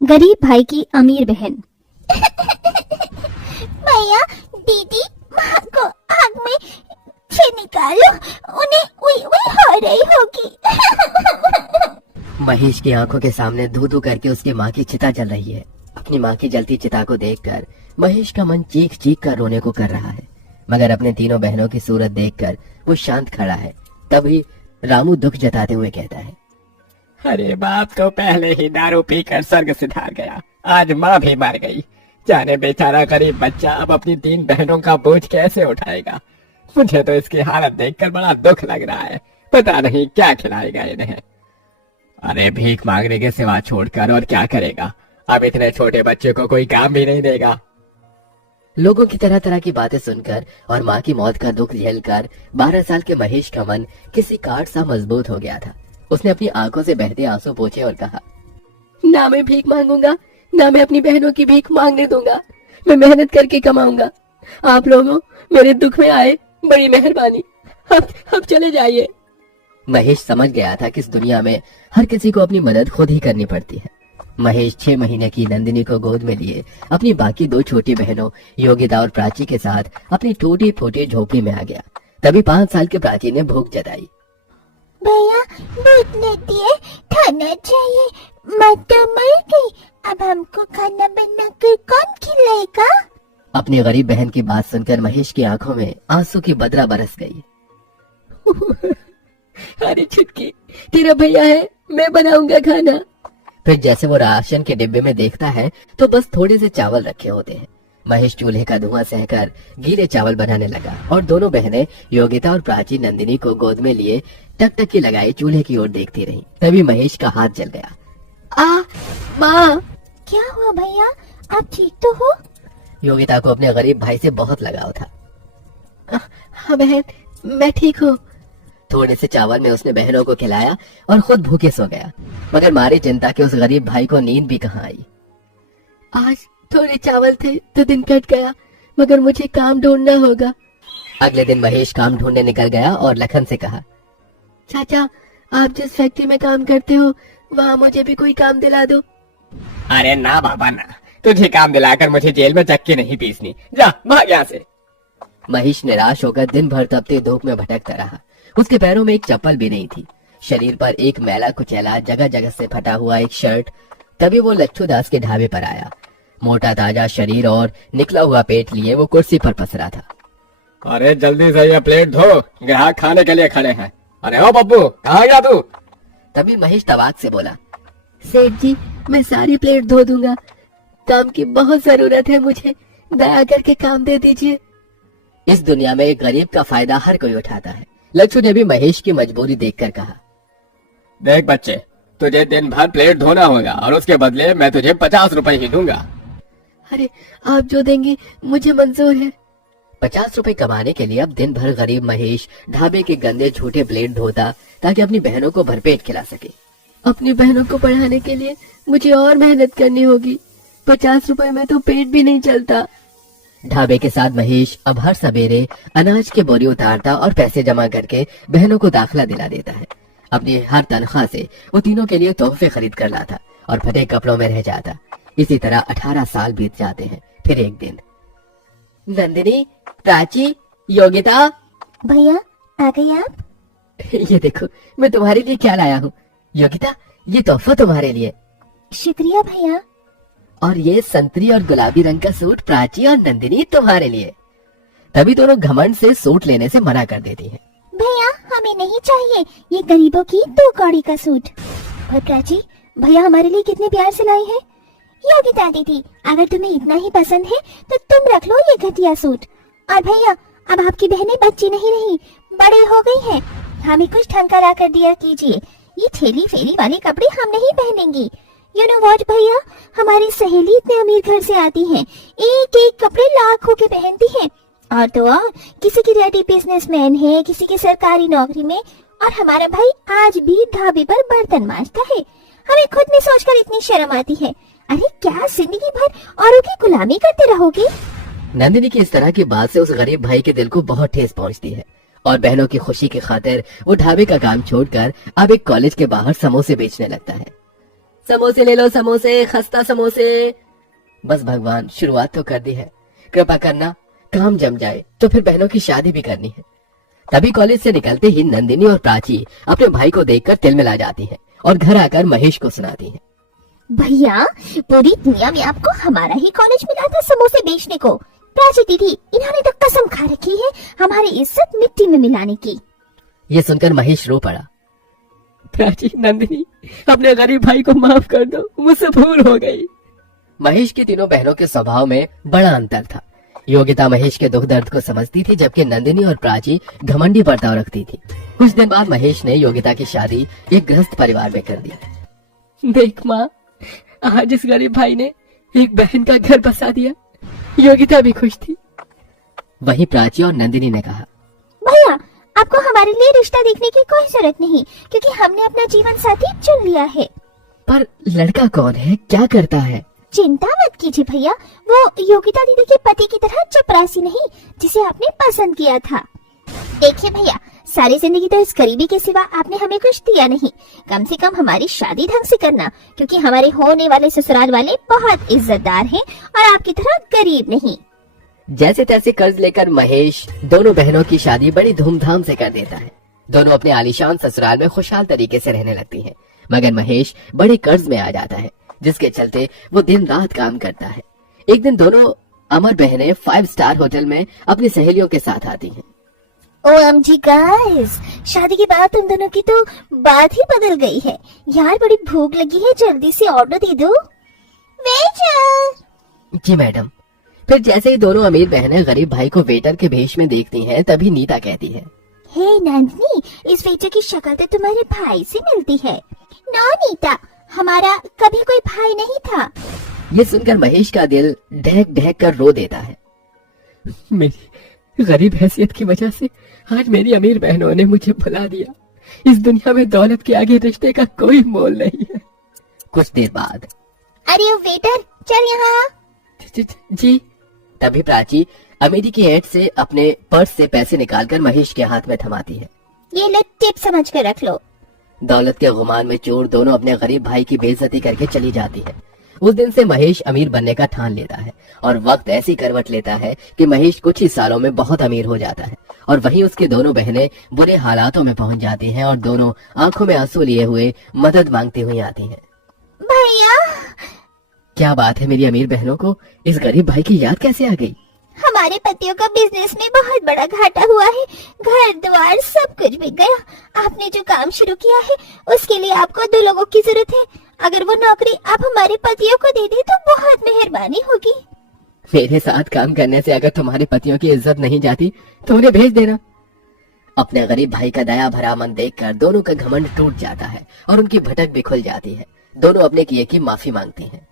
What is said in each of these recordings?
गरीब भाई की अमीर बहन। भैया दीदी माँ को आग में से निकालो, उन्हें उई उई हो रही होगी। महेश की आंखों के सामने धू धू करके उसकी माँ की चिता जल रही है। अपनी माँ की जलती चिता को देखकर महेश का मन चीख चीख कर रोने को कर रहा है, मगर अपने तीनों बहनों की सूरत देखकर वो शांत खड़ा है। तभी रामू दुख जताते हुए कहता है, अरे बाप तो पहले ही दारू पीकर स्वर्ग सिधार गया, आज माँ भी मर गई। जाने बेचारा गरीब बच्चा अब अपनी 3 बहनों का बोझ कैसे उठाएगा। मुझे तो इसकी हालत देखकर बड़ा दुख लग रहा है, पता नहीं क्या खिलाएगा इन्हें। अरे भीख मांगने के सिवा छोड़कर और क्या करेगा, अब इतने छोटे बच्चे को कोई काम भी नहीं देगा। लोगों की तरह तरह की बातें सुनकर और माँ की मौत का दुख झेलकर 12 साल के महेश का मन किसी काठ सा मजबूत हो गया था। उसने अपनी आंखों से बहते आंसू पोंछे और कहा, ना मैं भीख मांगूंगा, ना मैं अपनी बहनों की भीख मांगने दूंगा। मैं मेहनत करके कमाऊंगा। आप लोगों मेरे दुख में आए, बड़ी मेहरबानी। अब चले जाइए। महेश समझ गया था कि इस दुनिया में हर किसी को अपनी मदद खुद ही करनी पड़ती है। महेश 6 महीने की नंदिनी को गोद में लिए अपनी बाकी 2 छोटी बहनों योगिता और प्राची के साथ अपनी टूटी फूटी झोपड़ी में आ गया। तभी 5 साल के प्राची ने भूख जताई। भैया दूध लेती है, खाना चाहिए, मैं तो मर गई, अब हमको खाना बना कर कौन खिलाएगा। अपनी गरीब बहन की बात सुनकर महेश की आंखों में आंसू की बदरा बरस गई। अरे छुटकी, तेरा भैया है, मैं बनाऊंगा खाना। फिर जैसे वो राशन के डिब्बे में देखता है तो बस थोड़े से चावल रखे होते हैं। महेश चूल्हे का धुआं सहकर गीले चावल बनाने लगा और दोनों बहनें योगिता और प्राची नंदिनी को गोद में लिए टकटकी लगाए चूल्हे की ओर देखती रहीं। तभी महेश का हाथ जल गया। माँ! क्या हुआ भैया, आप ठीक तो हो? योगिता को अपने गरीब भाई से बहुत लगाव था। हाँ बहन, मैं ठीक हूँ। थोड़े से चावल में उसने बहनों को खिलाया और खुद भूखे सो गया, मगर मारी चिंता के उस गरीब भाई को नींद भी कहाँ आई। आज थोड़े चावल थे तो दिन कट गया, मगर मुझे काम ढूंढना होगा। अगले दिन महेश काम ढूंढने निकल गया और लखन से कहा, चाचा आप जिस फैक्ट्री में काम करते हो वहाँ मुझे भी कोई काम दिला दो। अरे ना बाबा ना, तुझे काम दिलाकर मुझे जेल में चक्की नहीं पीसनी, जा भाग यहाँ से। महेश निराश होकर दिन भर तपती धूप में भटकता रहा। उसके पैरों में एक चप्पल भी नहीं थी, शरीर पर एक मैला कुचैला जगह जगह से फटा हुआ एक शर्ट। तभी वो लच्छू दास के ढाबे पर आया। मोटा ताजा शरीर और निकला हुआ पेट लिए वो कुर्सी पर पसरा था। अरे जल्दी से ये प्लेट धो, ग्राहक खाने के लिए खड़े हैं। अरे ओ बब्बू, कहाँ गया तू? तभी महेश तवाक से बोला, सेठ जी मैं सारी प्लेट धो दूंगा, काम की बहुत जरूरत है मुझे, दया करके काम दे दीजिए। इस दुनिया में एक गरीब का फायदा हर कोई उठाता है। लच्छू ने भी महेश की मजबूरी देखकर कहा, देख बच्चे, तुझे दिन भर प्लेट धोना होगा और उसके बदले मैं तुझे 50 रुपए ही दूंगा। अरे आप जो देंगे मुझे मंजूर है। 50 रुपए कमाने के लिए अब दिन भर गरीब महेश ढाबे के गंदे झूठे प्लेट धोता ताकि अपनी बहनों को भरपेट खिला सके। अपनी बहनों को पढ़ाने के लिए मुझे और मेहनत करनी होगी, 50 रुपए में तो पेट भी नहीं चलता। ढाबे के साथ महेश अब हर सवेरे अनाज की बोरी उतारता और पैसे जमा करके बहनों को दाखिला दिला देता है। अपनी हर तनख्वाह से वो तीनों के लिए तोहफे खरीद कर लाता और फटे कपड़ों में रह जाता। इसी तरह 18 साल बीत जाते हैं। फिर एक दिन, नंदिनी, प्राची, योगिता। भैया आ गए आप? ये देखो मैं तुम्हारे लिए क्या लाया हूँ। योगिता ये तोहफा तुम्हारे लिए। शुक्रिया भैया। और ये संतरी और गुलाबी रंग का सूट प्राची और नंदिनी तुम्हारे लिए। तभी दोनों घमंड से सूट लेने से मना कर देती हैं। भैया हमें नहीं चाहिए ये गरीबों की 2 कौड़ी का सूट। और प्राची भैया हमारे लिए कितने प्यार से लाए हैं। योगिता दीदी अगर तुम्हें इतना ही पसंद है तो तुम रख लो ये घटिया सूट। और भैया अब आपकी बहनें बच्ची नहीं रही, बड़े हो गई हैं, हमें कुछ ढंग का ला कर दिया कीजिए। ये ठेली फेरी वाले कपड़े हम नहीं पहनेंगे। यू नो व्हाट भैया, हमारी सहेली इतने अमीर घर से आती हैं, एक एक कपड़े लाखों के पहनती हैं। और तो और किसी की डैडी बिजनेसमैन है, किसी की सरकारी नौकरी में, और हमारा भाई आज भी ढाबे पर बर्तन मांजता है। हमें खुद में सोचकर इतनी शर्म आती है। अरे क्या जिंदगी भर औरों की गुलामी करते रहोगे? नंदिनी की इस तरह की बात से उस गरीब भाई के दिल को बहुत ठेस पहुंचती है और बहनों की खुशी की खातिर वो ढाबे का काम छोड़कर अब एक कॉलेज के बाहर समोसे बेचने लगता है। समोसे ले लो, समोसे, खस्ता समोसे। बस भगवान, शुरुआत तो कर दी है, कृपा करना काम जम जाए तो फिर बहनों की शादी भी करनी है। तभी कॉलेज से निकलते ही नंदिनी और प्राची अपने भाई को देखकर तिलमिला जाती हैं और घर आकर महेश को सुनाती हैं। भैया, पूरी दुनिया में आपको हमारा ही कॉलेज मिला था समोसे बेचने को। प्राची दीदी, इन्होंने तो कसम खा रखी है हमारी इज्जत मिट्टी में मिलाने की। ये सुनकर महेश रो पड़ा। प्राची, नंदिनी, अपने गरीब भाई को माफ कर दो, मुझसे भूल हो गई। महेश की तीनों बहनों के स्वभाव में बड़ा अंतर था। योगिता महेश के दुख दर्द को समझती थी, जबकि नंदिनी और प्राची घमंडी बर्ताव रखती थी। कुछ दिन बाद महेश ने योगिता की शादी एक गृहस्थ परिवार में कर दी। देख माँ, आज इस गरीब भाई ने एक बहन का घर बसा दिया। योगिता भी खुश थी। वहीं प्राची और नंदिनी ने कहा, भैया, आपको हमारे लिए रिश्ता देखने की कोई जरूरत नहीं, क्योंकि हमने अपना जीवन साथी चुन लिया है। पर लड़का कौन है, क्या करता है? चिंता मत कीजिए भैया, वो योगिता दीदी के पति की तरह चपरासी नहीं जिसे आपने पसंद किया था। देखिए भैया, सारी जिंदगी तो इस गरीबी के सिवा आपने हमें कुछ दिया नहीं। कम से कम हमारी शादी ढंग से करना, क्योंकि हमारे होने वाले ससुराल वाले बहुत इज्जतदार हैं और आपकी तरह गरीब नहीं। जैसे तैसे कर्ज लेकर महेश दोनों बहनों की शादी बड़ी धूमधाम से कर देता है। दोनों अपने आलीशान ससुराल में खुशहाल तरीके से रहने लगती हैं, मगर महेश बड़े कर्ज में आ जाता है, जिसके चलते वो दिन रात काम करता है। एक दिन दोनों अमर बहनें 5 स्टार होटल में अपनी सहेलियों के साथ आती हैं। OMG गाइस, शादी के बाद तुम दोनों की तो बात ही बदल गई है। यार, बड़ी भूख लगी है, जल्दी से ऑर्डर दे दो। वेटर। जी मैडम। फिर जैसे ही दोनों अमीर बहनें गरीब भाई को वेटर के भेष में देखती हैं, तभी नीता कहती है, हे नंदिनी, इस वेटर की शक्ल तो तुम्हारे भाई से मिलती है। नो नीता, हमारा कभी कोई भाई नहीं था। ये सुनकर महेश का दिल ढहक ढहक कर रो देता है। मेरी गरीब हैसियत की वजह से आज मेरी अमीर बहनों ने मुझे भुला दिया। इस दुनिया में दौलत के आगे रिश्ते का कोई मोल नहीं है। कुछ देर बाद, अरे वेटर, चल यहाँ। जी। तभी प्राची अमीरी की ऐड से अपने पर्स से पैसे निकालकर महेश के हाथ में थमाती है। ये लो, टिप समझ कर रख लो। दौलत के गुमान में चोर दोनों अपने गरीब भाई की बेइज्जती करके चली जाती है। उस दिन से महेश अमीर बनने का ठान लेता है और वक्त ऐसी करवट लेता है कि महेश कुछ ही सालों में बहुत अमीर हो जाता है। और वहीं उसकी दोनों बहनें बुरे हालातों में पहुंच जाती हैं और दोनों आंखों में आंसू लिए हुए मदद मांगती हुई आती हैं। भैया, क्या बात है, मेरी अमीर बहनों को इस गरीब भाई की याद कैसे आ गई? हमारे पतियों का बिजनेस में बहुत बड़ा घाटा हुआ है। घर द्वार सब कुछ बिक गया। आपने जो काम शुरू किया है उसके लिए आपको 2 लोगों की जरूरत है। अगर वो नौकरी आप हमारे पतियों को दे दे तो बहुत मेहरबानी होगी। मेरे साथ काम करने से अगर तुम्हारे पतियों की इज्जत नहीं जाती तो उन्हें भेज देना। अपने गरीब भाई का दया भरा मन देखकर दोनों का घमंड टूट जाता है और उनकी भटक भी खुल जाती है। दोनों अपने किए की माफी मांगती हैं।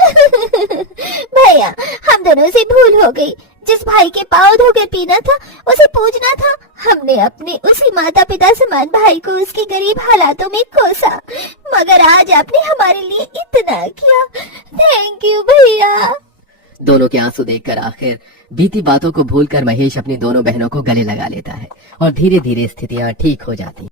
भैया, हम दोनों से भूल हो गई। जिस भाई के पाँव धोकर पीना था उसे पूजना था। हमने अपने उसी माता पिता समान भाई को उसकी गरीब हालातों में कोसा, मगर आज आपने हमारे लिए इतना किया। थैंक यू भैया। दोनों के आंसू देखकर आखिर बीती बातों को भूलकर महेश अपनी दोनों बहनों को गले लगा लेता है और धीरे धीरे स्थितियां ठीक हो जाती हैं।